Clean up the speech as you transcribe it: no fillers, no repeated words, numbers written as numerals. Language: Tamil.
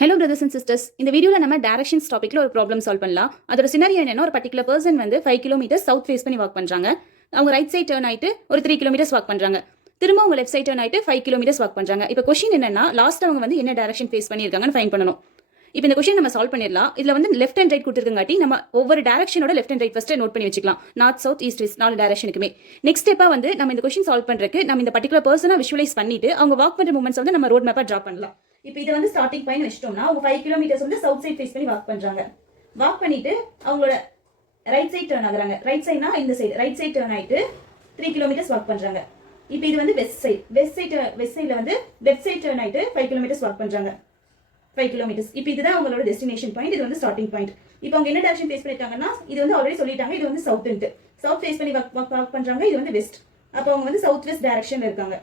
ஹலோ பிரதர்ஸ் அண்ட் சிஸ்டர்ஸ், இந்த வீடியோவில் நம்ம டைரக்ஷன்ஸ் டாப்பிக்கில் ஒரு ப்ராப்ளம் சால்வ் பண்ணலாம். அதோட சினாரியோ என்னன்னா, ஒரு பர்டிகுலர் பர்சன் வந்து 5 கிலோமீட்டர் சவுத் ஃபேஸ் பண்ணி வாக் பண்ணுறாங்க. அவங்க ரைட் சைட் டர்ன் ஆகிட்டு ஒரு 3 கிலோமீட்டர்ஸ் வாக் பண்ணுறாங்க. திரும்ப அவங்க லெஃப்ட் சைட் டர்ன் ஆகிட்டு 5 கிலோமீட்டர்ஸ் வாக் பண்ணுறாங்க. இப்போ கொஸ்டின் என்னன்னா, லாஸ்ட் அவங்க வந்து என்ன டைரக்ஷன் ஃபேஸ் பண்ணியிருக்காங்கன்னு ஃபைன் பண்ணணும். இப்போ இந்த கொஸ்டின் நம்ம சால்வ் பண்ணிடலாம். இதில் வந்து லெஃப்ட் அண்ட் ரைட் கொடுத்துருக்காட்டி நம்ம ஒவ்வொரு டேரக்ஷனோட left and right first note பண்ணி வச்சுக்கலாம். நார்த், சவுத், ஈஸ்ட், வெஸ்ட் 4 டேரக்ஷனுக்குமே. நெக்ஸ்ட் ஸ்டெப்பாக வந்து நம்ம இந்த கொஸ்டின் சால்வ் பண்ணுறதுக்கு நம்ம இந்த பர்டிகுலர் பர்சனை விஷுவலைஸ் பண்ணிட்டு அவங்க வாக் பண்ணுற மூமெண்ட்ஸ் வந்து நம்ம ரோட் மேப்பாக ட்ரா பண்ணலாம். இப்போ இது வந்து ஸ்டார்டிங் பாயிண்ட் வச்சிட்டோம்னா அவங்க 5 கிலோமீட்டர்ஸ் வந்து சவுத் சைட் ஃபேஸ் பண்ணி வாக் பண்றாங்க. வாக் பண்ணிட்டு அவங்களோட ரைட் சைட் டர்ன் ஆகுறாங்க. ரைட் சைட்னா இந்த சைடு ரைட் சைட் டர்ன் ஆயிட்டு 3 கிலோமீட்டர்ஸ் வாக் பண்றாங்க. இப்போ இது வந்து வெஸ்ட் சைடுல வந்து லெஃப்ட் சைட் டர்ன் ஆயிட்டு 5 கிலோமீட்டர்ஸ் வாக் பண்றாங்க. 5 கிலோமீட்டர்ஸ். இப்போ இதுதான் அவங்களோட டெஸ்டினேஷன் பாயிண்ட். இது வந்து ஸ்டார்டிங் பாயிண்ட். இப்போ அவங்க என்ன டைரக்ஷன் ஃபேஸ் பண்ணிட்டாங்கன்னா, இது வந்து ஆல்ரெடி சொல்லிட்டாங்க, இது வந்து சவுத் ஃபேஸ் பண்ணி வாக் பண்றாங்க. இது வந்து வெஸ்ட். அப்போ அவங்க வந்து சவுத் வெஸ்ட் டைரக்ஷன்ல இருக்காங்க.